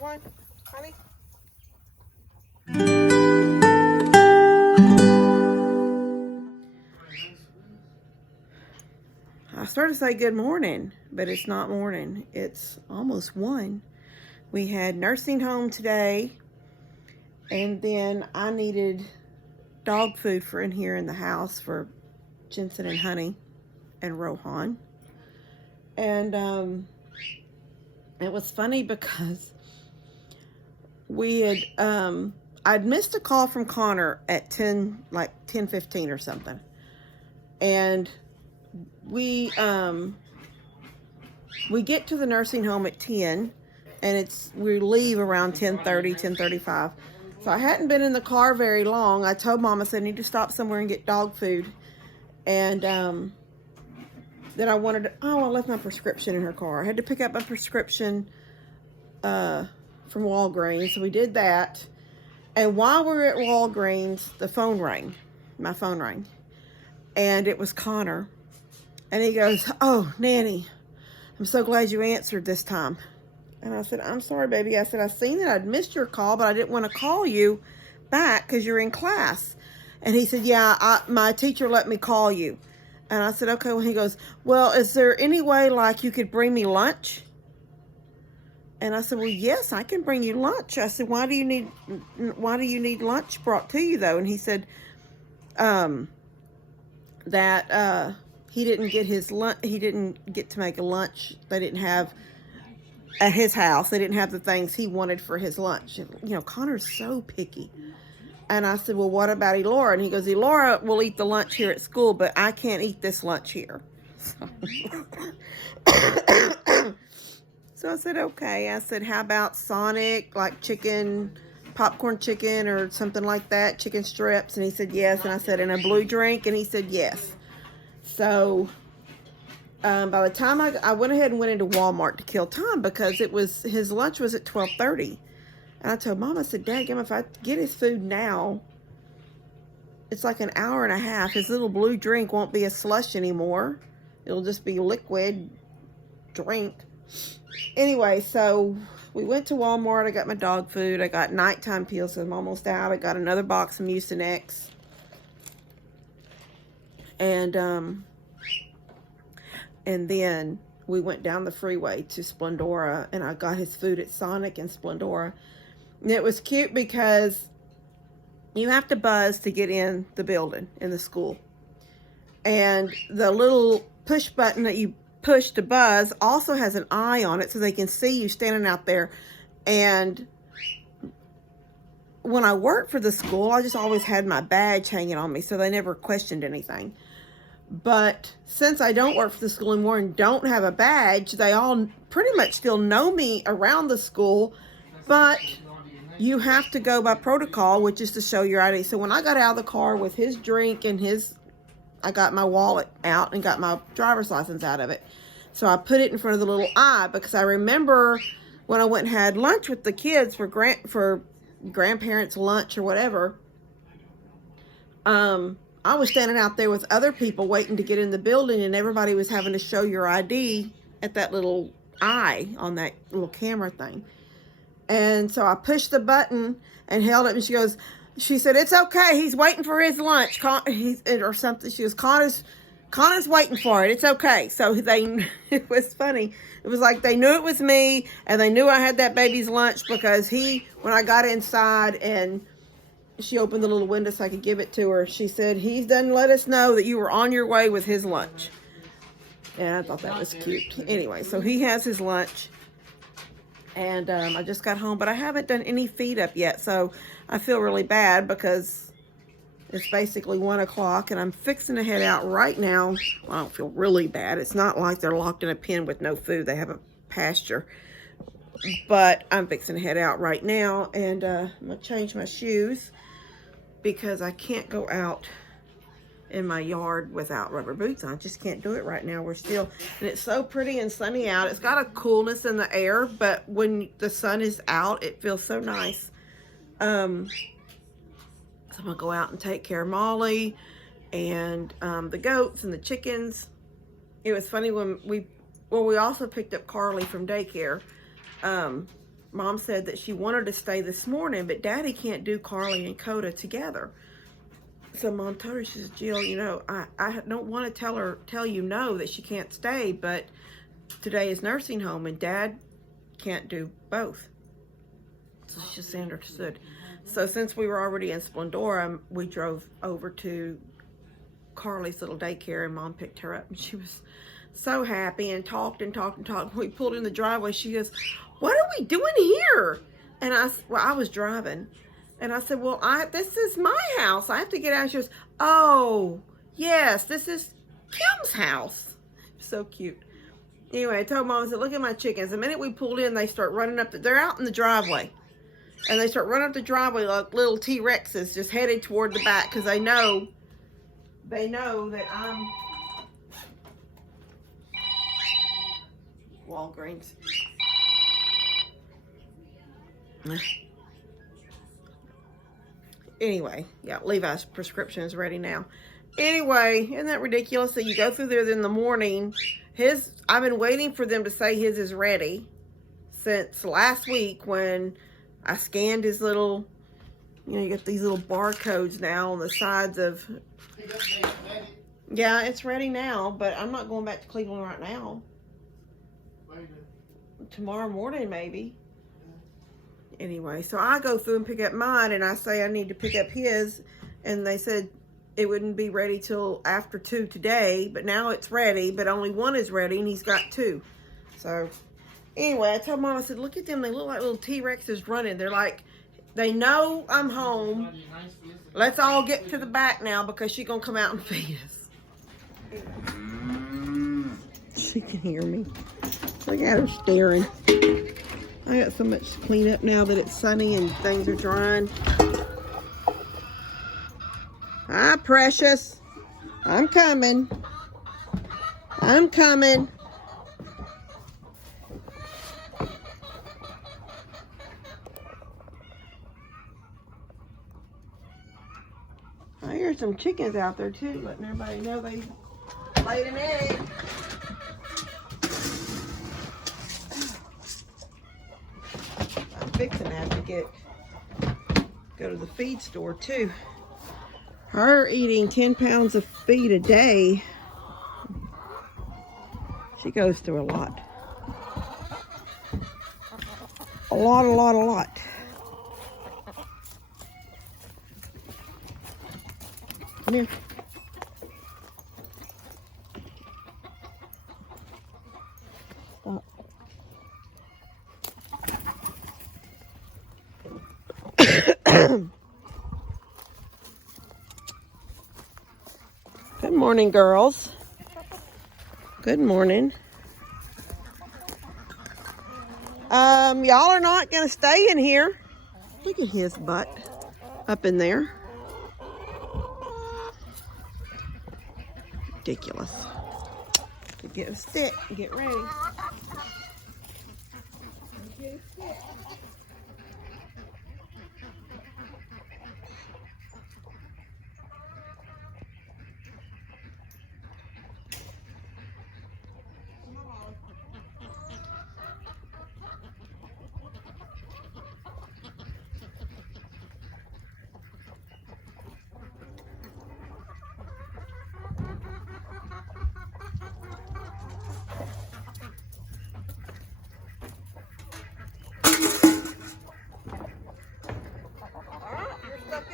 one, honey? I started to say good morning, but it's not morning. It's almost 1. We had nursing home today, and then I needed dog food for in here in the house for Jensen and Honey and Rohan. And it was funny because we had I'd missed a call from Connor at 10:15 or something. And we get to the nursing home at 10, and we leave around 10:30, 10:35. So I hadn't been in the car very long. I told Mom, I said, I need to stop somewhere and get dog food. And then I left my prescription in her car. I had to pick up my prescription from Walgreens. So we did that. And while we were at Walgreens, my phone rang. And it was Connor. And he goes, "Oh, Nanny, I'm so glad you answered this time." And I said, "I'm sorry, baby." I said, "I seen that I'd missed your call, but I didn't want to call you back because you're in class." And he said, "Yeah, my teacher let me call you." And I said, "Okay." Well, he goes, "Well, is there any way like you could bring me lunch?" And I said, "Well, yes, I can bring you lunch." I said, why do you need lunch brought to you though?" And he said, that he didn't get his lunch. He didn't get to make a lunch. They didn't have at his house. They didn't have the things he wanted for his lunch. And, Connor's so picky. And I said, "Well, what about Elora?" And he goes, "Elora will eat the lunch here at school, but I can't eat this lunch here." So I said, "Okay." I said, "How about Sonic, like popcorn chicken or something like that, chicken strips?" And he said, "Yes." And I said, "And a blue drink?" And he said, "Yes." So by the time I went ahead and went into Walmart to kill time because his lunch was at 12:30. And I told Mom, I said, "Dadgum, if I get his food now, it's like an hour and a half. His little blue drink won't be a slush anymore. It'll just be liquid drink." Anyway, so we went to Walmart. I got my dog food. I got nighttime pills, so I'm almost out. I got another box of Mucinex. And then we went down the freeway to Splendora, and I got his food at Sonic and Splendora. And it was cute because you have to buzz to get in the building, in the school. And the little push button that you push to buzz also has an eye on it so they can see you standing out there. And when I worked for the school, I just always had my badge hanging on me, so they never questioned anything. But since I don't work for the school anymore and don't have a badge, they all pretty much still know me around the school, but you have to go by protocol, which is to show your ID. So when I got out of the car with his drink and I got my wallet out and got my driver's license out of it. So I put it in front of the little eye because I remember when I went and had lunch with the kids for grandparents' lunch or whatever, I was standing out there with other people waiting to get in the building, and everybody was having to show your ID at that little eye on that little camera thing. And so I pushed the button and held it, and she said, "It's okay. He's waiting for his lunch." Or something. She goes, Connor's waiting for it. It's okay. So it was funny. It was like they knew it was me, and they knew I had that baby's lunch because when I got inside and she opened the little window so I could give it to her, she said, "He's done let us know that you were on your way with his lunch." And I thought that was cute. Anyway, so he has his lunch. And I just got home, but I haven't done any feed up yet. So I feel really bad because it's basically 1 o'clock and I'm fixing to head out right now. Well, I don't feel really bad. It's not like they're locked in a pen with no food. They have a pasture. But I'm fixing to head out right now, and I'm going to change my shoes because I can't go out in my yard without rubber boots on. I just can't do it right now. And it's so pretty and sunny out. It's got a coolness in the air, but when the sun is out, it feels so nice. So I'm gonna go out and take care of Molly and the goats and the chickens. It was funny when we also picked up Carly from daycare. Mom said that she wanted to stay this morning, but Daddy can't do Carly and Coda together. So Mom told her, she says, Jill, you know, I don't want to tell you no, that she can't stay, but today is nursing home and Dad can't do both. So she just understood. So since we were already in Splendora, we drove over to Carly's little daycare, and Mom picked her up, and she was so happy and talked and talked and talked. We pulled in the driveway. She goes, what are we doing here? And I was driving. And I said, well, this is my house. I have to get out. She goes, oh, yes, this is Kim's house. So cute. Anyway, I told Mom, I said, look at my chickens. The minute we pulled in, they start running up. They're out in the driveway. And they start running up the driveway like little T-Rexes, just headed toward the back, because they know that I'm Walgreens. Anyway, yeah, Levi's prescription is ready now. Anyway, isn't that ridiculous that you go through there in the morning? I've been waiting for them to say his is ready since last week when I scanned his little, you know, you get these little barcodes now on the sides of. Yeah, it's ready now, but I'm not going back to Cleveland right now. Tomorrow morning, maybe. Anyway, so I go through and pick up mine, and I say I need to pick up his, and they said it wouldn't be ready till after 2 today, but now it's ready, but only one is ready, and he's got 2. So, anyway, I told Mom, I said, look at them, they look like little T-Rexes running. They're like, they know I'm home. Let's all get to the back now, because she's going to come out and feed us. She can hear me. Look at her staring. I got so much to clean up now that it's sunny and things are drying. Hi, precious. I'm coming. I'm coming. I hear some chickens out there too, letting everybody know they laid an egg. I'm fixing to have to go to the feed store too. Her eating 10 pounds of feed a day. She goes through a lot. A lot. Come here. Stop. Good morning, girls. Good morning. Y'all are not gonna stay in here. Look at his butt up in there. Ridiculous. Get a stick and get ready. Get a stick.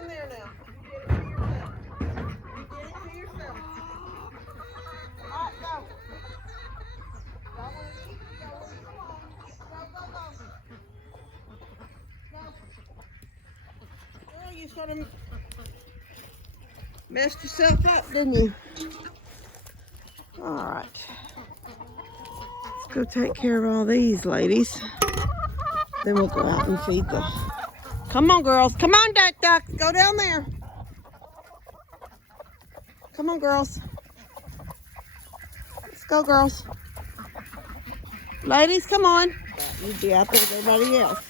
In there now. You did it to yourself. All right, go. Don't want to eat. Don't want to go on. Go. Girl, you sort of messed yourself up, didn't you? All right. Let's go take care of all these ladies. Then we'll go out and feed them. Come on, girls. Come on, ducks. Go down there. Come on, girls. Let's go, girls. Ladies, come on. You'd be out there with everybody else.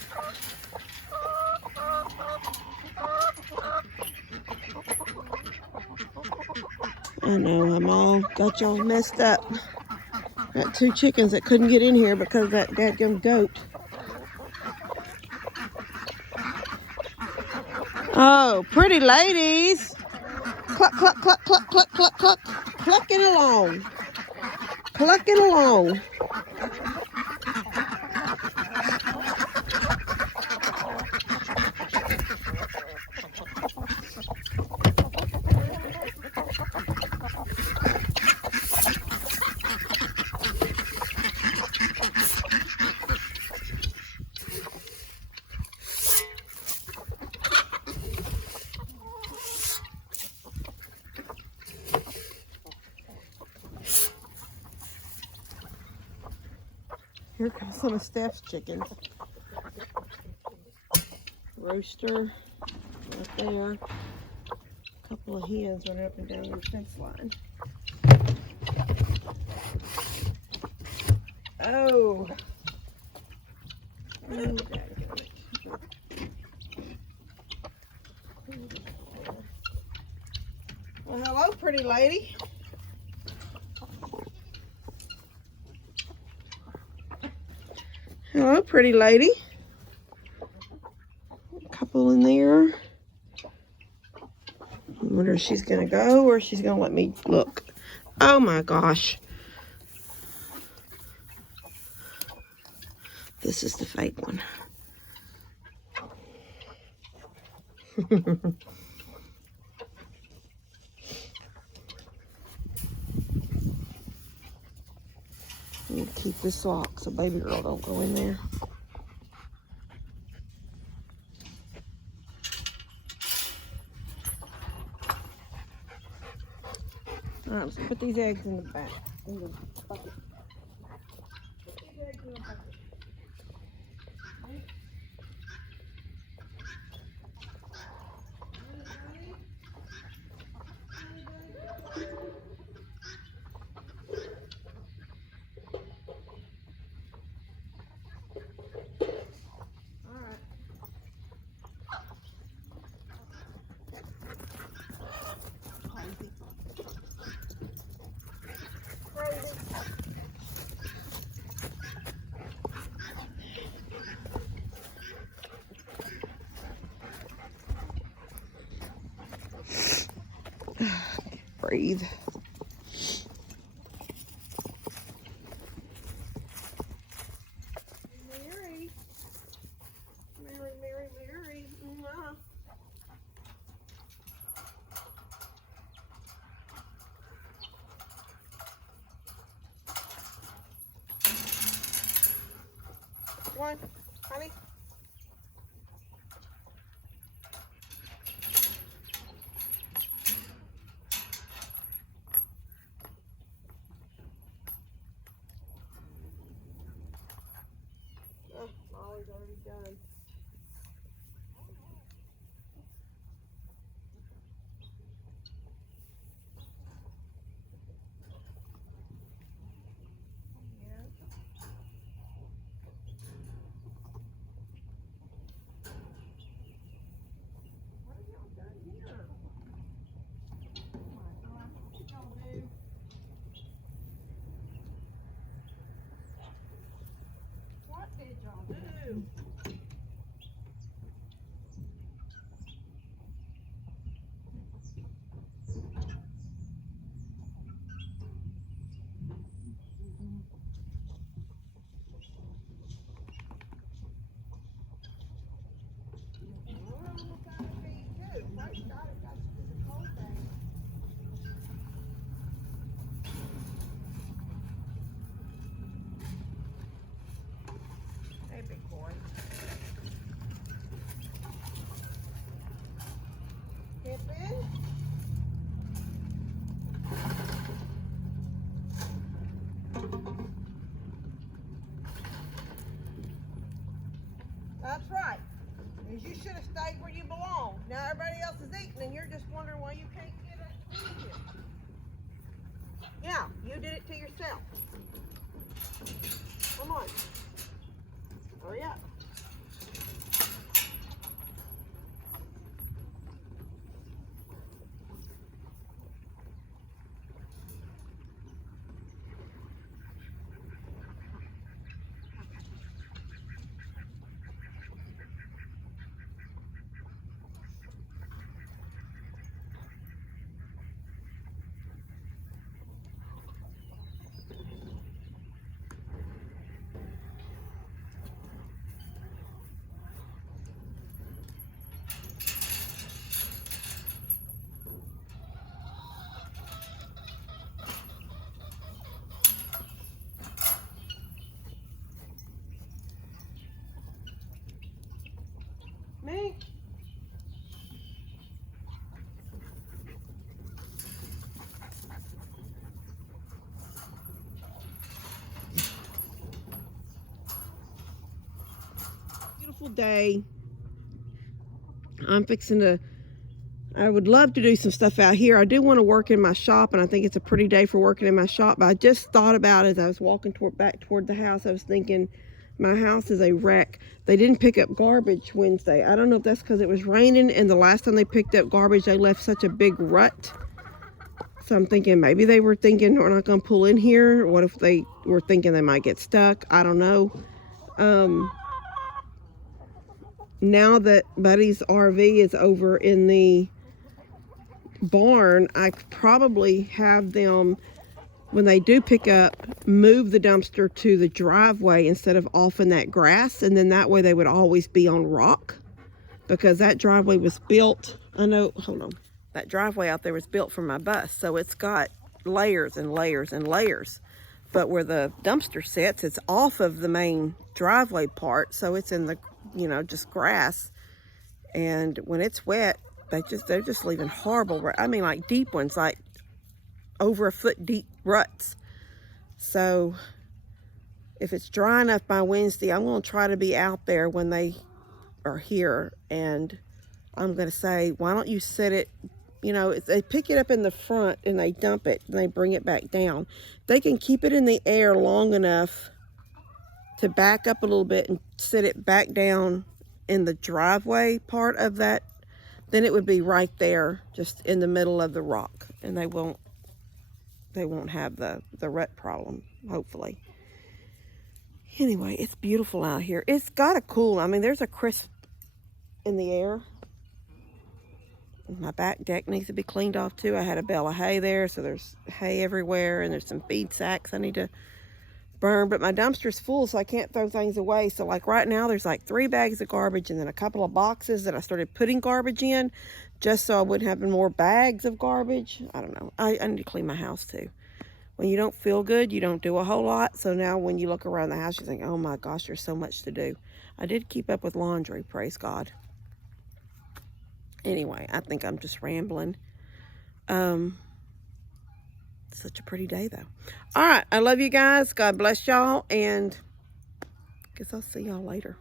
I know, got y'all messed up. Got 2 chickens that couldn't get in here because of that dadgum goat. Oh, pretty ladies. Cluck, cluck, cluck, cluck, cluck, cluck, cluck. Clucking along. Clucking along. Here comes some of Steph's chickens. Rooster right there. A couple of hens running up and down the fence line. Oh. Well, hello, pretty lady. Hello, pretty lady. A couple in there. I wonder if she's going to go or she's going to let me look. Oh my gosh. This is the fake one. Keep this locked so baby girl don't go in there. All right, let's put these eggs in the back. In the bucket. Put these eggs in the bucket. Breathe. Mary. Mary, Mary, Mary. Mwah. Come on, honey. Oh, Molly's already done. What did y'all do? Hey, big boy. Pippin? That's right. Because you should have stayed where you belong. Now everybody else is eating and you're just wondering why you can't get a here. Yeah, you did it to yourself. Come on. Hurry up. Me? Beautiful day. I'm fixing to, I would love to do some stuff out here. I do want to work in my shop, and I think it's a pretty day for working in my shop, but I just thought about it as I was walking back toward the house. I was thinking, my house is a wreck. They didn't pick up garbage Wednesday. I don't know if that's because it was raining, and the last time they picked up garbage, they left such a big rut. So I'm thinking maybe they were thinking we're not going to pull in here. What if they were thinking they might get stuck? I don't know. Now that Buddy's RV is over in the barn, I could probably have them, when they do pick up, move the dumpster to the driveway instead of off in that grass, and then that way they would always be on rock, because that driveway was built, I know, hold on, that driveway out there was built for my bus, so it's got layers and layers and layers, but where the dumpster sits, it's off of the main driveway part, so it's in the, you know, just grass, and when it's wet, they're just leaving horrible, I mean, like deep ones, like over a foot deep ruts. So if it's dry enough by Wednesday, I'm going to try to be out there when they are here, and I'm going to say, why don't you set it, you know, they pick it up in the front and they dump it and they bring it back down. They can keep it in the air long enough to back up a little bit and set it back down in the driveway part of that, then it would be right there, just in the middle of the rock, and they won't have the rut problem, hopefully. Anyway, it's beautiful out here. It's got a cool, I mean, there's a crisp in the air. My back deck needs to be cleaned off too. I had a bale of hay there, so there's hay everywhere, and there's some feed sacks I need to burn, but my dumpster's full, so I can't throw things away. So like right now, there's like 3 bags of garbage and then a couple of boxes that I started putting garbage in just so I wouldn't have more bags of garbage. I don't know. I need to clean my house too. When you don't feel good, you don't do a whole lot. So now when you look around the house, you think, oh my gosh, there's so much to do. I did keep up with laundry, praise God. Anyway, I think I'm just rambling. Such a pretty day though. All right, I love you guys. God bless y'all, and guess I'll see y'all later.